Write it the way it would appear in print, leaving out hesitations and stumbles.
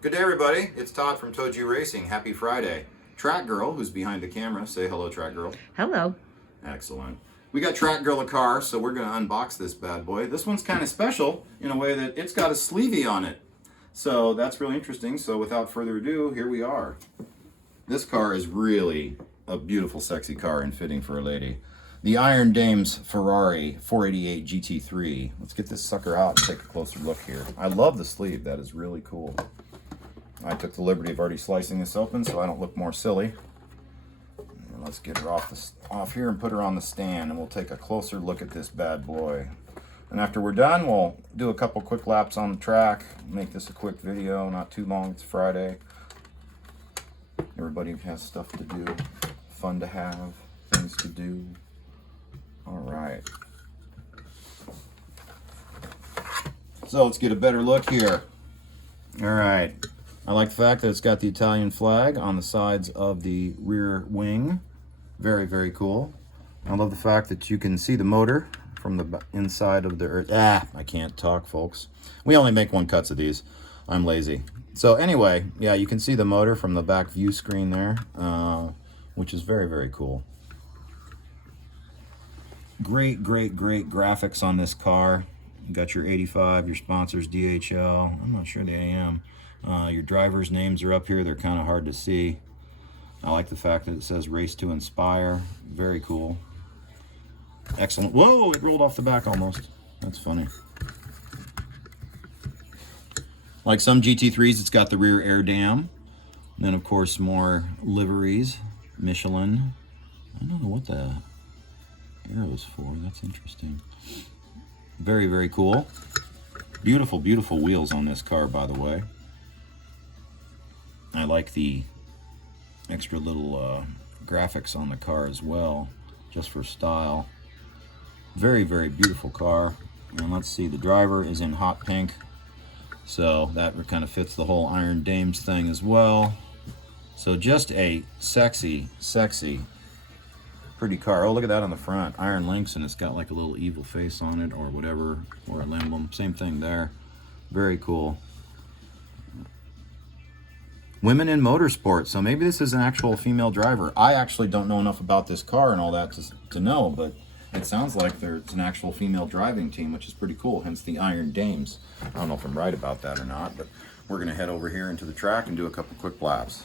Good day, everybody. It's Todd from Toju Racing. Happy Friday. Track Girl, who's behind the camera, say hello, Track Girl. Hello. Excellent. We got Track Girl a car, so we're going to unbox this bad boy. This one's kind of special in a way that it's got a sleevey on it. So that's really interesting. So without further ado, here we are. This car is really a beautiful, sexy car and fitting for a lady. The Iron Dames Ferrari 488 GT3. Let's get this sucker out and take a closer look here. I love the sleeve. That is really cool. I took the liberty of already slicing this open so I don't look more silly. And let's get her off here and put her on the stand, and we'll take a closer look at this bad boy. And after we're done, we'll do a couple quick laps on the track, make this a quick video, not too long. It's Friday. Everybody has stuff to do, fun to have, things to do. All right. So let's get a better look here. All right. I like the fact that it's got the Italian flag on the sides of the rear wing. Very, very cool. I love the fact that you can see the motor from the inside of the... I can't talk, folks. We only make one cuts of these. I'm lazy. So anyway, yeah, you can see the motor from the back view screen there, which is very, very cool. Great, great, great graphics on this car. You got your 85, your sponsors, DHL. I'm not sure the AM. Your drivers' names are up here. They're kind of hard to see. I like the fact that it says Race to Inspire. Very cool. Excellent. Whoa, it rolled off the back almost. That's funny. Like some GT3s, it's got the rear air dam. And then, of course, more liveries. Michelin. I don't know what the arrow is for. That's interesting. Very, very cool. Beautiful, beautiful wheels on this car, by the way. I like the extra little graphics on the car as well, just for style. Very, very beautiful car. And let's see, the driver is in hot pink, so that kind of fits the whole Iron Dames thing as well. So just a sexy, sexy, pretty car. Oh, look at that on the front. Iron links, and it's got like a little evil face on it or whatever, or an emblem. Same thing there. Very cool. Women in motorsport, so maybe this is an actual female driver. I actually don't know enough about this car and all that to know, but it sounds like there's an actual female driving team, which is pretty cool, hence the Iron Dames. I don't know if I'm right about that or not, but we're going to head over here into the track and do a couple quick laps.